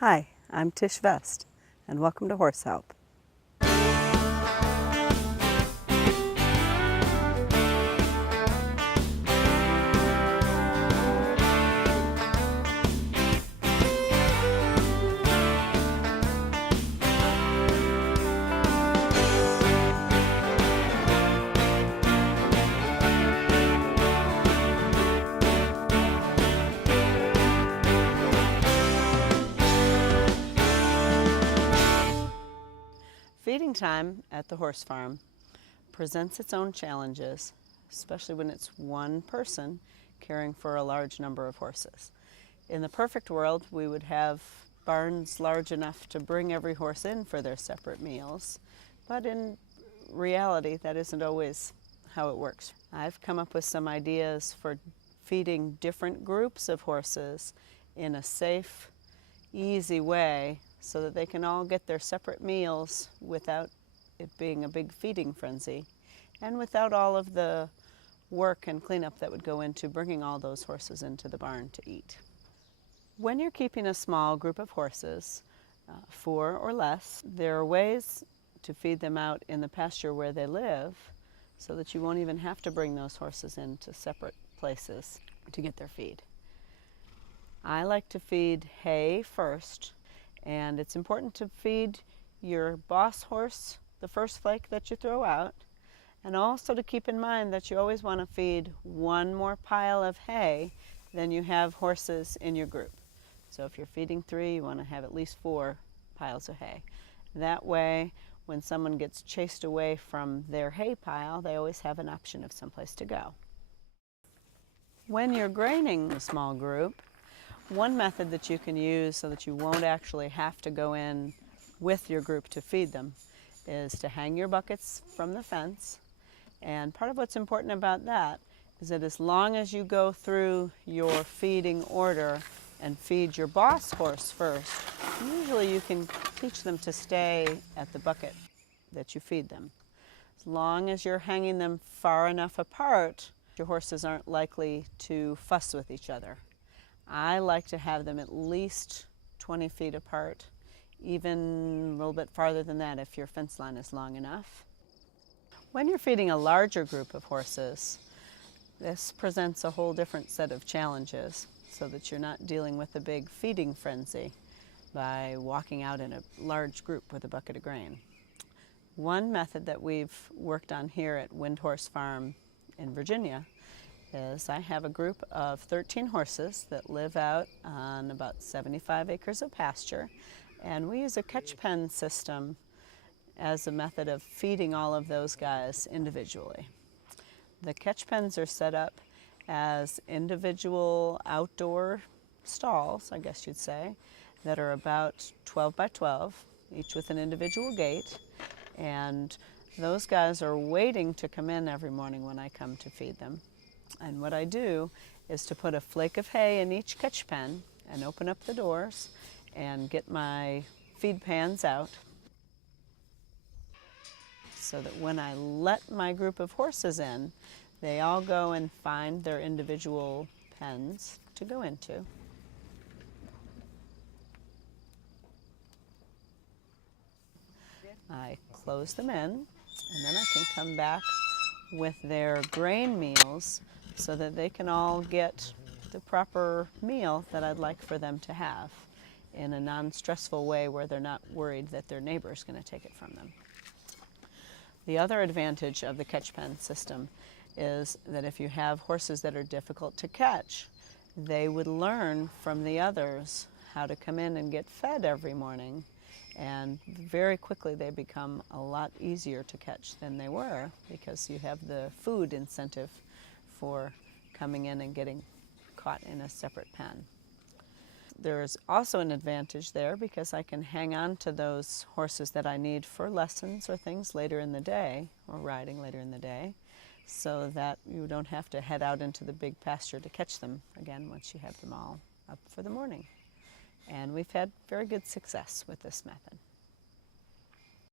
Hi, I'm Tish Vest, and welcome to Horse Help. Feeding time at the horse farm presents its own challenges, especially when it's one person caring for a large number of horses. In the perfect world, we would have barns large enough to bring every horse in for their separate meals, but in reality, that isn't always how it works. I've come up with some ideas for feeding different groups of horses in a safe, easy way so that they can all get their separate meals without it being a big feeding frenzy and without all of the work and cleanup that would go into bringing all those horses into the barn to eat. When you're keeping a small group of horses, 4 or less, there are ways to feed them out in the pasture where they live so that you won't even have to bring those horses into separate places to get their feed. I like to feed hay first, and it's important to feed your boss horse the first flake that you throw out, and also to keep in mind that you always want to feed one more pile of hay than you have horses in your group. So if you're feeding 3, you want to have at least 4 piles of hay. That way, when someone gets chased away from their hay pile, they always have an option of someplace to go. When you're graining a small group, one method that you can use so that you won't actually have to go in with your group to feed them is to hang your buckets from the fence. And part of what's important about that is that as long as you go through your feeding order and feed your boss horse first, usually you can teach them to stay at the bucket that you feed them. As long as you're hanging them far enough apart, your horses aren't likely to fuss with each other. I like to have them at least 20 feet apart, even a little bit farther than that if your fence line is long enough. When you're feeding a larger group of horses, this presents a whole different set of challenges so that you're not dealing with a big feeding frenzy by walking out in a large group with a bucket of grain. One method that we've worked on here at Windhorse Farm in Virginia is I have a group of 13 horses that live out on about 75 acres of pasture, and we use a catch pen system as a method of feeding all of those guys individually. The catch pens are set up as individual outdoor stalls, I guess you'd say, that are about 12 by 12, each with an individual gate, and those guys are waiting to come in every morning when I come to feed them. And what I do is to put a flake of hay in each catch pen and open up the doors and get my feed pans out so that when I let my group of horses in, they all go and find their individual pens to go into. I close them in, and then I can come back with their grain meals so that they can all get the proper meal that I'd like for them to have in a non-stressful way where they're not worried that their neighbor's going to take it from them. The other advantage of the catch pen system is that if you have horses that are difficult to catch, they would learn from the others how to come in and get fed every morning, and very quickly they become a lot easier to catch than they were because you have the food incentive for coming in and getting caught in a separate pen. There's also an advantage there because I can hang on to those horses that I need for lessons or things later in the day, or riding later in the day, so that you don't have to head out into the big pasture to catch them again once you have them all up for the morning. And we've had very good success with this method.